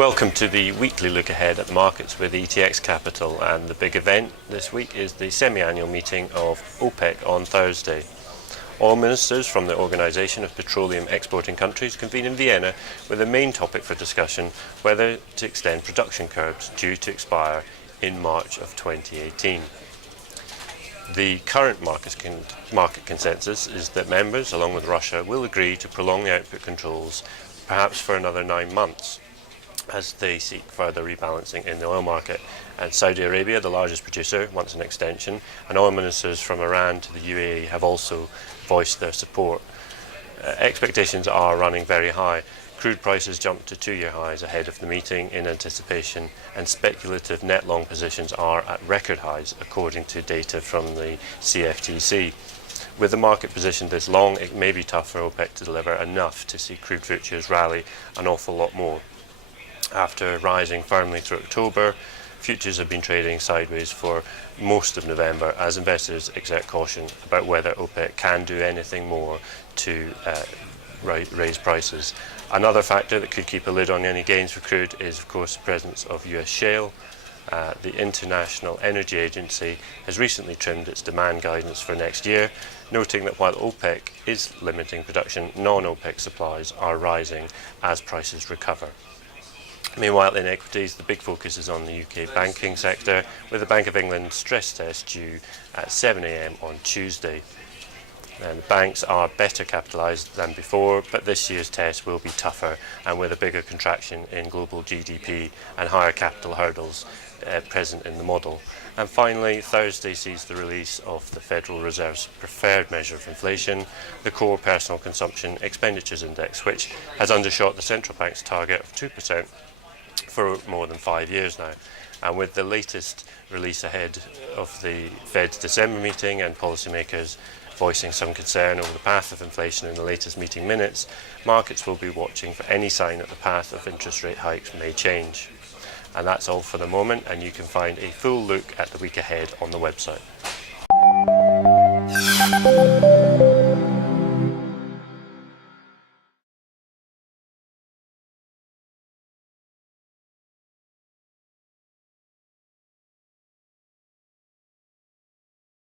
Welcome to the weekly look ahead at the markets with ETX Capital, and the big event this week is the semi-annual meeting of OPEC on Thursday. Oil ministers from the Organisation of Petroleum Exporting Countries convene in Vienna with the main topic for discussion whether to extend production curbs due to expire in March of 2018. The current market consensus is that members, along with Russia, will agree to prolong the output controls perhaps for another 9 months as they seek further rebalancing in the oil market. And Saudi Arabia, the largest producer, wants an extension, and oil ministers from Iran to the UAE have also voiced their support. Expectations are running very high. Crude prices jumped to 2-year highs ahead of the meeting in anticipation, and speculative net long positions are at record highs according to data from the CFDs. With the market positioned this long, it may be tough for OPEC to deliver enough to see crude futures rally an awful lot more. After rising firmly through October, futures have been trading sideways for most of November as investors exert caution about whether OPEC can do anything more to raise prices. Another factor that could keep a lid on any gains for crude is, of course, the presence of US shale. The International Energy Agency has recently trimmed its demand guidance for next year, noting that while OPEC is limiting production, non-OPEC supplies are rising as prices recover. Meanwhile, in equities, the big focus is on the UK banking sector, with the Bank of England stress test due at 7 a.m. on Tuesday. And the banks are better capitalised than before, but this year's test will be tougher, and with a bigger contraction in global GDP and higher capital hurdles present in the model. And finally, Thursday sees the release of the Federal Reserve's preferred measure of inflation, the Core Personal Consumption Expenditures Index, which has undershot the central bank's target of 2% for more than 5 years now. And with the latest release ahead of the Fed's December meeting and policymakers voicing some concern over the path of inflation in the latest meeting minutes, markets will be watching for any sign that the path of interest rate hikes may change. And that's all for the moment, and you can find a full look at the week ahead on the website.